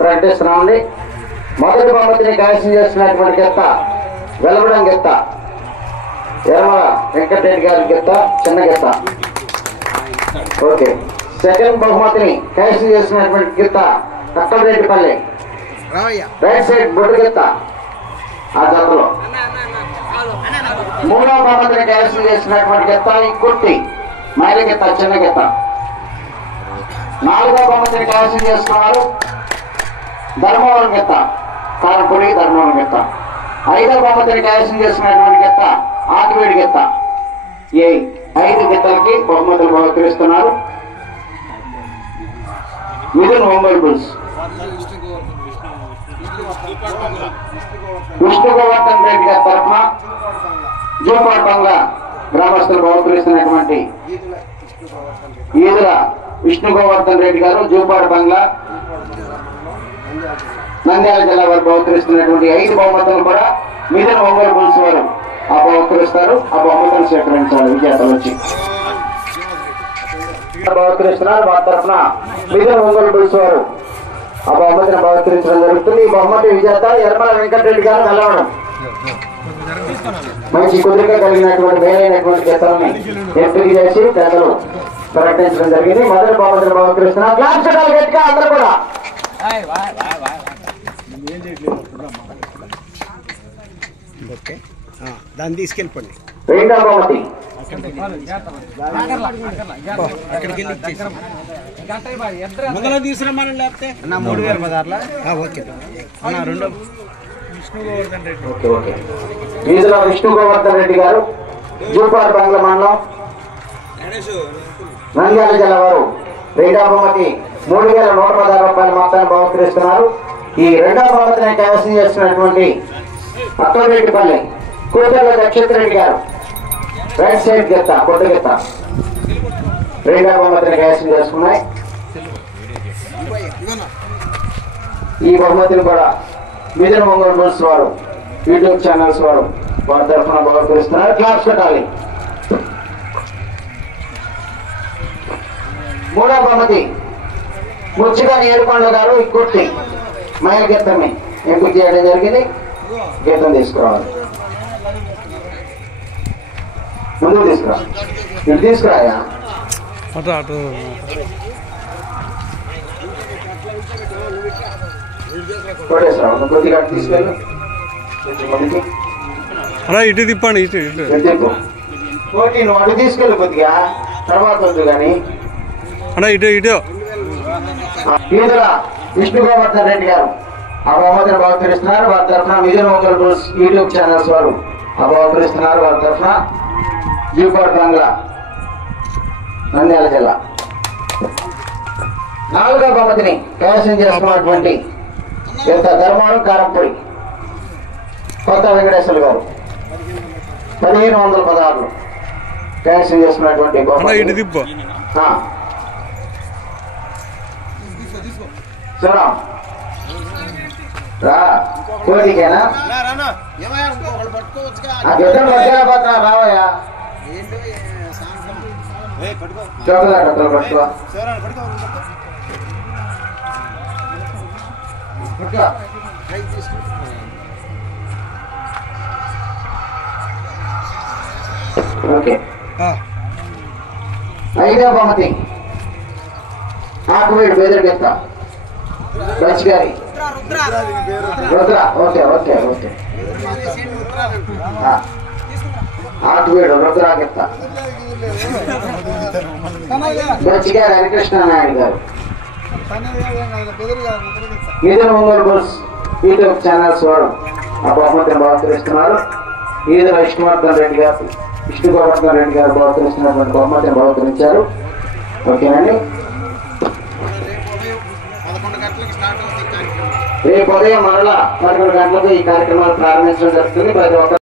ప్రకటిస్తున్నామండి. మొదటి బహుమతిని కైవసం చేస్తున్నటువంటి గిత్త వెలవడం గిత్త యరమల వెంకటరెడ్డి గారి గిత్త చిన్న గిత్త. ఓకే. సెకండ్ బహుమతిని కైవసం చేస్తున్నటువంటి గిత్త కక్కలరెడ్డిపల్లి రైట్ సైడ్ బొడ్డు గిత్త ఆ జతలో. మూడవ బహుమతిని కైవసం చేస్తున్నటువంటి గిత్త ఈ కుర్తి మైల గిత్త చిన్న గిత్త. నాలుగవ బహుమతిని కైవసం చేస్తున్నారు ధర్మవరం గిత్త కారంపూడి ధర్మవరం గిత్త. ఐదవ బహుమతిని కైవసం చేస్తున్నటువంటి గిత్త ఆకివేడి గిత్త. ఈ 5 గిత్తలకి బహుమతులు బహుకరిస్తున్నారు మిథున్ ఒంగోలు బుల్స్. విష్ణు గోవర్ధన్ రెడ్డి గారి తరఫున జూపాడు బంగ్లా గ్రామస్తులు బహుకరిస్తున్నటువంటి ఈదుల విష్ణు గోవర్ధన్ రెడ్డి గారు జూపాడు బంగ్లా నంద్యాల జిల్లా వారు బహుకరిస్తున్నటువంటి 5 బహుమతులు కూడా మిథున్ ఒంగోలు బుల్స్ వారు బహుకరిస్తారు. ఆ బహుమతులు స్వీకరించాలి విజేతలు వచ్చి బహుకరిస్తున్నారు. వారి తరఫున మిథున్ ఒంగోలు బుల్స్ వారు ఆ బహుమతిని బహుకరించడం జరుగుతుంది. ఈ బహుమతి విజేత యరమల వెంకటరెడ్డి గారు వెళ్ళవడం. మంచి కుదురుగా కలిగినటువంటి మేలైనటువంటి గీతాలని ఎంపిక చేసి పెద్దలు ప్రకటించడం జరిగింది. మొదటి బహుమతిని బహుకరిస్తున్నారు. క్లాస్ పెట్టాలి గట్టిగా అందరూ కూడా. దాన్ని తీసుకెళ్ళిపోండి. రెండవ బహుమతి తీసుకురమ్మని లేకపోతే 3016 ఓకే. రెండో వీధిలో విష్ణు గోవర్ధన్ రెడ్డి గారు జూపాడు బంగ్లా మండలం నంద్యాల జిల్లా వారు రెండవ బహుమతి 3116 రూపాయలు మొత్తాన్ని బహుకరిస్తున్నారు. ఈ రెండవ బహుమతిని కైవసం చేస్తున్నటువంటి అక్కలరెడ్డిపల్లి కూతుర్ల నక్షత్రెడ్డి గారు రైట్ సైడ్ గిత్త కొట్టు గిత్త రెండవ బహుమతిని కైవసం చేసుకున్నాయి. ఈ బహుమతిని కూడా మిథున్ ఒంగోలు బుల్స్ వారు యూట్యూబ్ ఛానల్స్ వారు వారి తరఫున బహుకరిస్తున్నారు. క్లాప్స్ పెట్టాలి. మూడవ బహుమతి ముచ్చిగాని ఏడుకొండ గారు ఈ కుర్తి మైల గీతని ఎంపిక చేయడం జరిగింది. గీతం తీసుకురావాలి. ముందుకు తీసుకురా. ఇటు తీసుకురాయా కొట్టేశ్వరా కొద్దిగా తీసుకెళ్ళు. ఇటు తిప్పండి. ఇటు కోటి నువ్వు అటు తీసుకెళ్ళి కొద్దిగా తర్వాత వద్దు కానీ. ఇటు ఇటు ఈదుల విష్ణు గోవర్ధన్ రెడ్డి గారు ఆ బహుమతిని బహుకరిస్తున్నారు. వారి తరఫున Mithun Ongole bulls YouTube channels వారు బహుకరిస్తున్నారు. వారి తరఫున జూపాడు బంగ్లా నంద్యాల జిల్లా. నాలుగవ బహుమతిని కైవసం చేసుకున్నటువంటి ధర్మవరం కారంపూడి కొత్త వెంకటేశ్వర గారు 1516 కైవసం చేసుకున్నటువంటి చూరా రా కోరికేనా పట్టినా రావయ్యా చోకదాటలు పట్టుకో ఓకే. 5వ బహుమతి ఆకువేడు బెదిరిగిత్త బచ్ గారి Rudra. Okay okay okay. Akuvedu రుద్రాగిత్త బచ్ గారి హరికృష్ణ నాయుడు గారు Mithun Ongole bulls YouTube channels వారు ఆ బహుమతిని బహుకరిస్తున్నారు. ఈదుల విష్ణువర్ధన్ రెడ్డి గారు విష్ణు గోవర్ధన్ రెడ్డి గారు బహుకరిస్తున్నటువంటి బహుమతిని బహుకరించారు. ఓకేనండి. రేపు ఉదయం మరలా 11 గంటలకు ఈ కార్యక్రమాలు ప్రారంభించడం జరుగుతుంది. ప్రతి ఒక్క